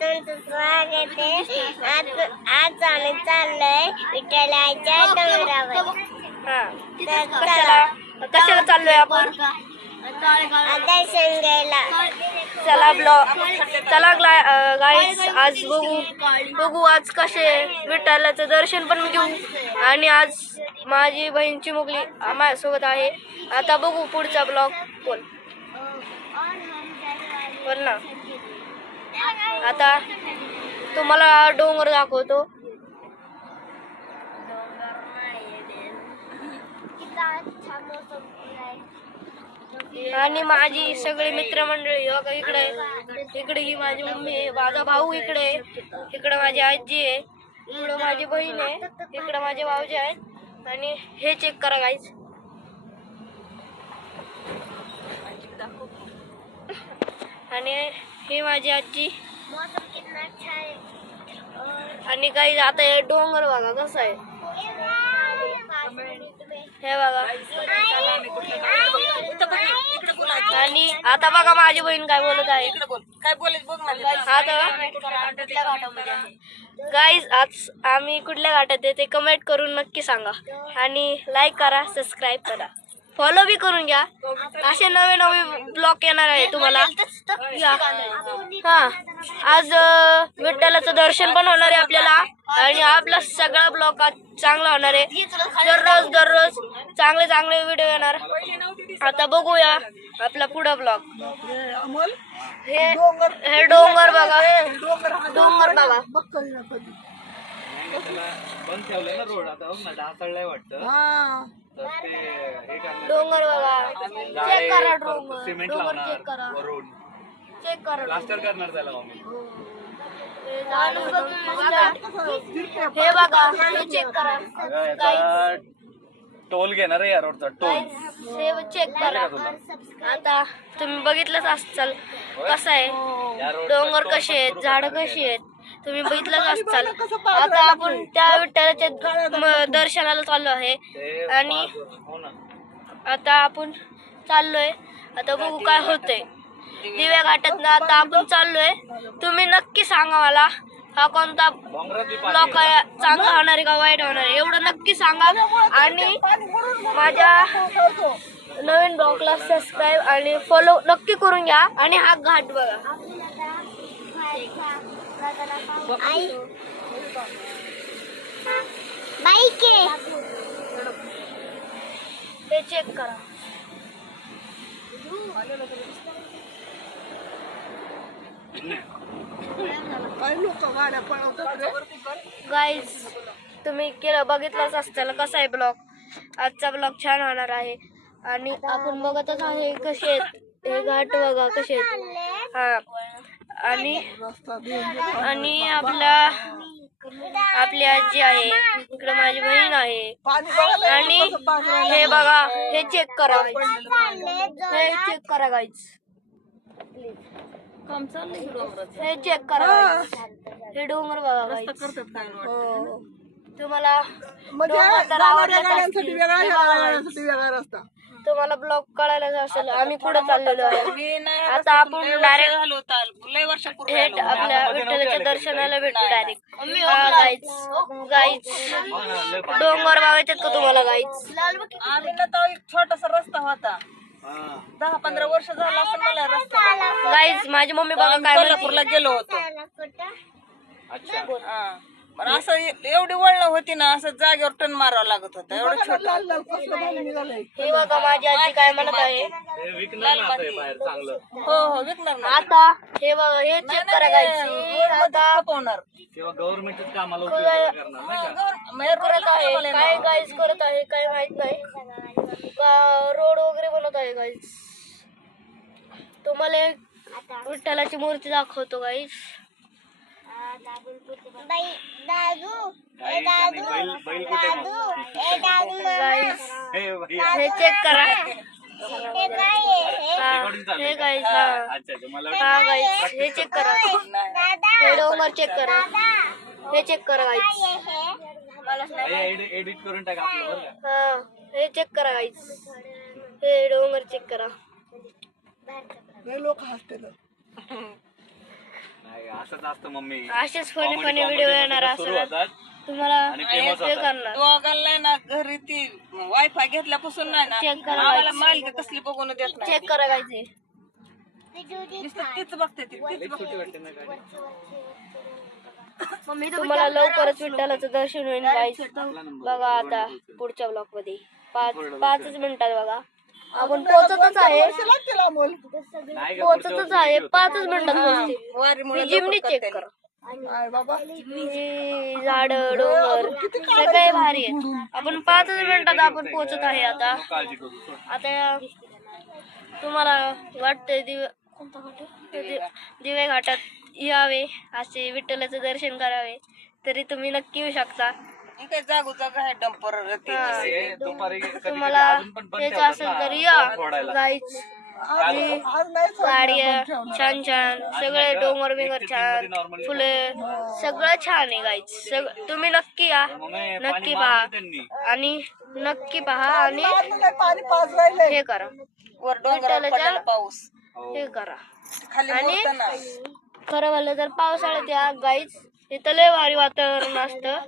तुमचं स्वागत आहे. आज आम्ही चाललोय विठ्ठलाच्या डोंगरावर. कशाला चाललोय आपण? दर्शन घ्यायला. चला गाईस, आज बघू आज कसे विठ्ठलाचं दर्शन पण घेऊ. आणि आज माझी बहीणची मुलगी माझ्यासोबत आहे. आता बघू पुढचा ब्लॉग. बोल ना. आता तुम्हाला डोंगर दाखवतो. आणि माझी सगळी मित्रमंडळी इकडे ही माझी मम्मी आहे, माझा भाऊ इकडे, इकडे माझी आजी आहे, इकडे माझी बहीण आहे, इकडे माझे भाऊजी आहेत. आणि हे चेक करा गाईज. आणि ही माझी आजी. आणि गाईज आता हे डोंगर बघा कसं आहे, हे बघा. आणि आता बघा माझी बहीण काय बोलत आहे. गाईज आज आम्ही कुठल्या घाटात आहे ते कमेंट करून नक्की सांगा. आणि लाईक करा, सबस्क्राईब करा, फॉलो बी करून घ्या. असे नवे नवे ब्लॉग येणार आहे तुम्हाला. हा, आज विठ्ठलाचं दर्शन पण होणार आहे आपल्याला. आणि आपला सगळा ब्लॉग आज चांगला होणार आहे. दररोज चांगले व्हिडिओ येणार. आता बघूया आपला पुढा ब्लॉग. हे डोंगर बघा, डोंगर बघा. डोंगर बघा, चेक करा. डोंगर चेक करा. हे बघा, हे चेक करा. टोल घेणार आहे यारोडचा टोल. हे चेक करा. आता तुम्ही बघितलंच असाल कसं आहे, डोंगर कसे आहेत, झाडं कशी आहेत, तुम्ही बघितलंच असाल. आता आपण त्या विठ्ठलाच्या दर्शनाला चाललो आहे. आणि आता आपण चाललोय. आता बघू काय होतंय. दिव्या घाटात ना आता आपण चाललोय. तुम्ही नक्की सांगा मला हा कोणता ब्लॉग आहे, चांगला होणार आहे का वाईट होणार आहे, एवढं नक्की सांगा. आणि माझ्या नवीन ब्लॉगला सबस्क्राईब आणि फॉलो नक्की करून घ्या. आणि हा घाट बघा. हे चेक करा. गाईज तुम्ही बघितलंच असतं कसा आहे ब्लॉग. आजचा ब्लॉग छान होणार आहे. आणि आपण बघतच आहे कसे आहेत हे घाट बघा कसे आहेत. हा, आणि आपली आजी आहे, इकडे माझी बहीण आहे. आणि हे बघा, हे चेक करा, हे चेक करा गाईज. हे चेक करा. हे डोंगर बघा गाईज. तुम्हाला तुम्हाला ब्लॉग कळायला असेल आम्ही पुढे चाललेलो आहे. आता आपण डायरेक्ट थेट आपल्या विठ्ठलाच्या दर्शनाला भेटू डायरेक्ट. गाईज डोंगर बघायचे का तुम्हाला गाईज? एक छोटासा रस्ता होता, 10-15 वर्ष झाला असं मला रस्ता. गाईज माझी मम्मी बघा काय कोल्हापूरला गेलो होतो. पण असं एवढी वळण होती ना, असं जागेवर टन मारावं लागत होतं. एवढं छोटं. हे बघा माझी आजी काय म्हणत आहे. हो विकणार ना. आता हे बघा, हे चेक करा गाईज. आता गव्हर्नमेंटच कामाला करत आहे काय गाईज, करत आहे काय माहित नाही. रोड वगैरे बनवत आहे गाईज. तुम्हाला विठ्ठलाची मूर्ती दाखवतो गाईज. हे चेक करा. हे गाईज, हा गाईज हे चेक करा. हे डोंगर चेक करा. हे चेक करा गाईज. एडिट करून टाका आपलं. हा, हे चेक करा गाईज. हे डोंगर चेक करा. लोक हसते. नाही असंच असतं मम्मी. असेच फनी व्हिडिओ येणार सुरू असं होतात तुम्हाला आणि फेमस हे होतात. करणार. दोघांना ना घरी ती वायफाय घेतल्यापासून नाही ना चेक करा आम्हाला मालिका कसली बघून देत नाही. चेक करायचे. नुसतं तीच बघते ती, तीच बघते. छोटी वाटते ना गाडी. तुम्हाला लवकरच विठ्ठलाचं दर्शन होईल गाईस. बघा आता पुढच्या ब्लॉक मध्ये 5 मिनिटात बघा आपण पोहोचतच आहे. लागतील अमोल. नाही गं, पोहोचतच आहे 5 मिनिटात पोहोचते. वारीमुळे ही जिमनी लवकर चेक करते. करा. आय बाबा झाड डोंगर सगळे भारी आहेत. आपण 5 मिनिटात आपण पोहोचत आहे आता. काळजी करू सोड. आता तुम्हाला वाटतंय दिवे घाटात यावे असे विठ्ठलाचं दर्शन करावे तरी तुम्ही नक्की येऊ शकता. ही काय जागोजाग आहे डंपर हे दुपारी कधी तुम्हाला अजून पण बंद यायचं ठेवतात असेल ना, तर या फोडायला. गाईच गाड्या छान छान सगळे डोंगर बिंगर छान फुले सगळं छान आहे गाईच. तुम्ही नक्की या मम्मी, नक्की पाणी पहा मारलं त्यांनी. आणि नक्की पहा आणि पाणी पाच राहिले हे करा वर डोंगरावर पडलेला पाऊस हो. हे करा. खाली आणि मोडताना. खरं बोललं तर पावसाळ्यात या गाईच इथं लय भारी वातावरण असतं.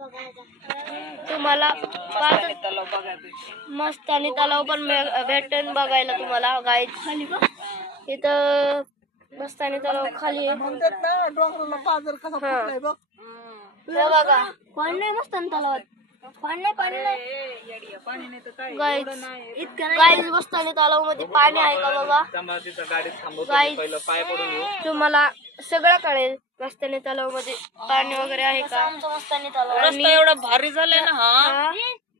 तुम्हाला मस्तानी तलाव बघायचं. मस्त आणि तलाव पण भेटेन बघायला तुम्हाला गाईच. इथं मस्त आणि तलाव खाली आहे. म्हणतात ना डोंगराला पाजर कसा फुटलाय बघ. हे बघा पाणी नाही मस्त आणि तलावात पाणी नाही पाणी नाही तर काय गाईज मस्त आणि तलाव मध्ये पाणी आहे का बघा. त्यामुळे तिथं गाडीत थांबवतो गाईज पहिलं पाय पडून येऊ. तुम्हाला सगळं कळेल मस्तानी तलाव मध्ये पाणी वगैरे आहे का. मस्तानी तलाव रस्ता एवढा भारी झालाय ना हा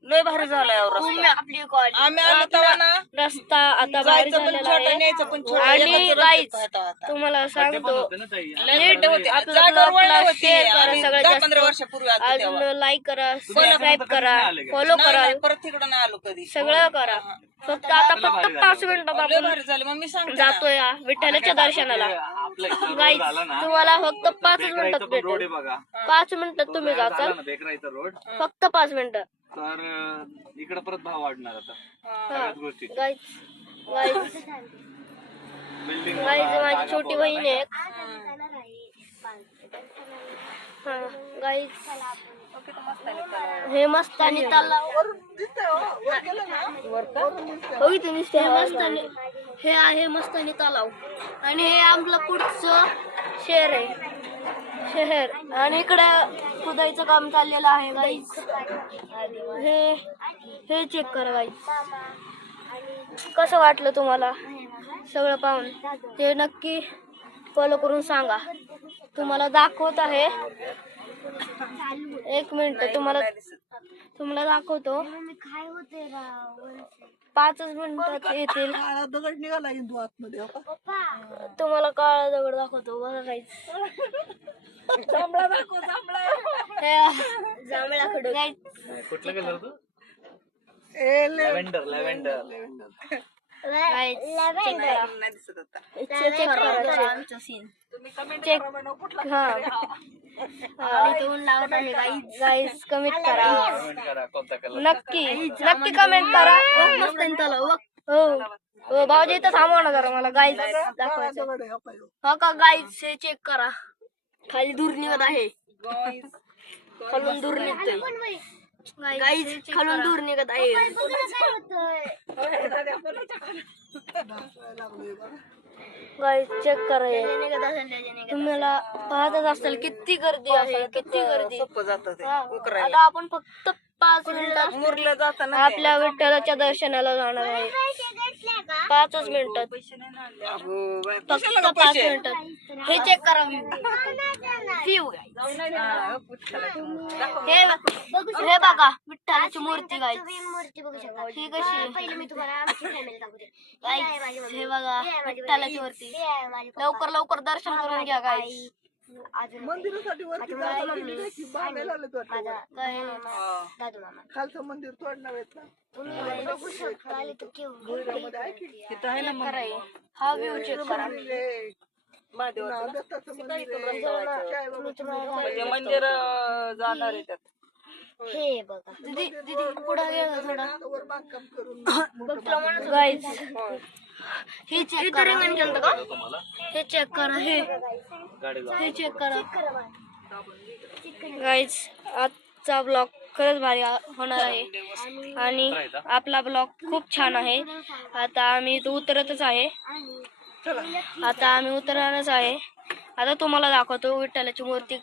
लय भारी झालाय हो रस्ता. आपली कॉलेज आम्ही आलो तेव्हा ना रस्ता आता भारी जायचं पण झालेला छोटा आहे. न्यायचं पण छोटा. आणि एकाच रस्त्यात गाईज पाहता आता. तुम्हाला बड्डे पण सांगतो होते ना ताई. लेट होते आपलं जागेवर वळण ब्लॉगला होती. शेअर करा आम्ही सगळ्यात 10-15 जास्त. वर्षापूर्वी आलो तेव्हा. अजून लाईक करा सबस्क्राईब करा फॉलो नाही, करा नाही, परत तिकडं नाही आलो कधी. सगळं करा. फक्त 5 मिनिटात लय आपण भारी झाली मग मी सांगते ना. जातोय विठ्ठलाच्या दर्शनाला. आपलं इथं गाईज रोड झाला ना, तुम्हाला फक्त 5 बेकराईचा मिनिटात पण रोड आहे भेटेल. बघा. 5 मिनिटात तुम्ही झाला जाचाल ना बेकराईचा रोड. फक्त 5 मिनिटं. तर इकडे परत भाव वाढणार आता हा सगळ्याच गोष्टी. गाईज गाईज बिल्डिंग गाईज माझी छोटी बहीण आहे. हा गाईज हे मस्त आणि तलाव बघितलं नुसतं हे मस्त आणि हे आहे मस्त आणि तलाव आणि हे आपलं पुढचं शहर आहे आणि इकडं खुदाईचं काम चाललेलं आहे गाईज. हे चेक करा गाईज. कसं वाटलं तुम्हाला सगळं पाहून ते नक्की फॉलो करून सांगा. तुम्हाला दाखवत आहे 1 मिनिट तुम्हाला दाखवतो. 5 मिनिटात येतील. दगड निघाला हिंदू आतमध्ये. तुम्हाला काळा दगड दाखवतो बघा काहीच. जांभळा दाखव जांभळा. जांभळा खडू कुठलं कलर तू? ए लॅव्हेंडर लॅव्हेंडर. चेक नाही दिसत आता. करायचं चेक हा गाईज कमेंट करा कमेंट करा कोणता कलर. नक्की कमेंट करा. हो हो भाऊजी इथं थांबवा ना जरा मला गाईज दाखवायचं. हो का गाईज हे चेक करा खाली दूर निघत आहे. खालून दूर निघतोय गाईज खालून दूर निघत आहे. गाईज चेक करा तुम्हाला पाहतच असेल किती गर्दी आहे किती गर्दी. सोपं जातं ते हा, उकरायला. आता आपण फक्त 5 मिनिटात मुरलं जाताना आपल्या विठ्ठलाच्या दर्शनाला जाणार आहे. 5 मिनिटात फक्त 5 मिनिटात हे चेक करा व्ह्यू हे बघा विठ्ठलाची मूर्ती गाईज. ही कशी हे बघा विठ्ठलाची मूर्ती. लवकर दर्शन करून घ्या गाईज. मंदिरासाठी वरती बांधायला आलेत वाटतं. खालचं मंदिर तोडणार आहेत ना. चेक करा हा व्ह्यू चेक करा. दत्ताचं मंदिर आहे. म्हणजे मंदिर जाणार आहे त्यात. हे बघा दीदी दीदी पुढे गेला थोडा गाईज हे चेक करा तुम्हाला हे चेक करा गाडीला हे चेक करा गाईज आजचा ब्लॉग खरंच भारी होणार आहे आणि आपला ब्लॉग खूप छान आहे. आता आम्ही इथं उतरतच आहे. आता आम्ही उतरणारच आहे. आता तुम्हाला दाखवतो विठ्ठलाची मूर्ती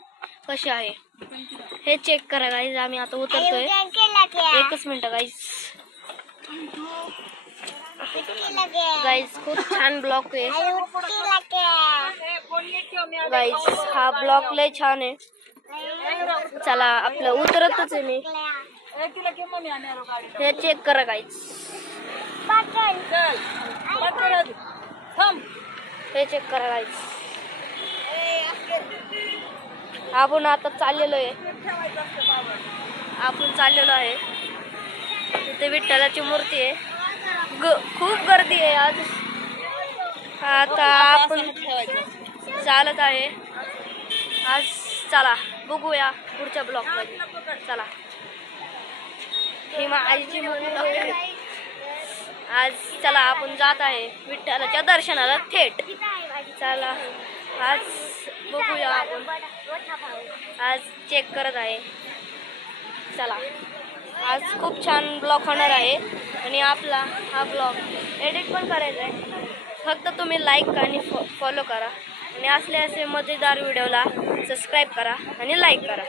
कशी आहे हे चेक करा गाईज. आम्ही आता उतरतोय. एकच मिनिट गाईज. गाईज खूप छान ब्लॉग आहे गाईज. हा ब्लॉग लय छान आहे. चला आपलं उतरतच आहे मी. हे चेक करा गाईज. हे चेक करा गाईज. आपण आता चाललेलो आहे. तिथे विठ्ठलाची मूर्ती आहे. खूप गर्दी आहे आज. आता आपण चालत आहे आज. चला बघूया पुढच्या ब्लॉग मध्ये. चला ही आजीची मूर्ती आज. चला आपण जात आहे विठ्ठलाच्या दर्शनाला थेट. चला आज बघूया आपण. आज चेक करत आहे. चला आज खूप छान ब्लॉग होणार आहे आणि आपला हा ब्लॉग एडिट पण करायचा आहे. फक्त तुम्ही लाईक आणि फॉलो करा आणि असले असे मजेदार व्हिडिओला सबस्क्राईब करा आणि लाईक करा.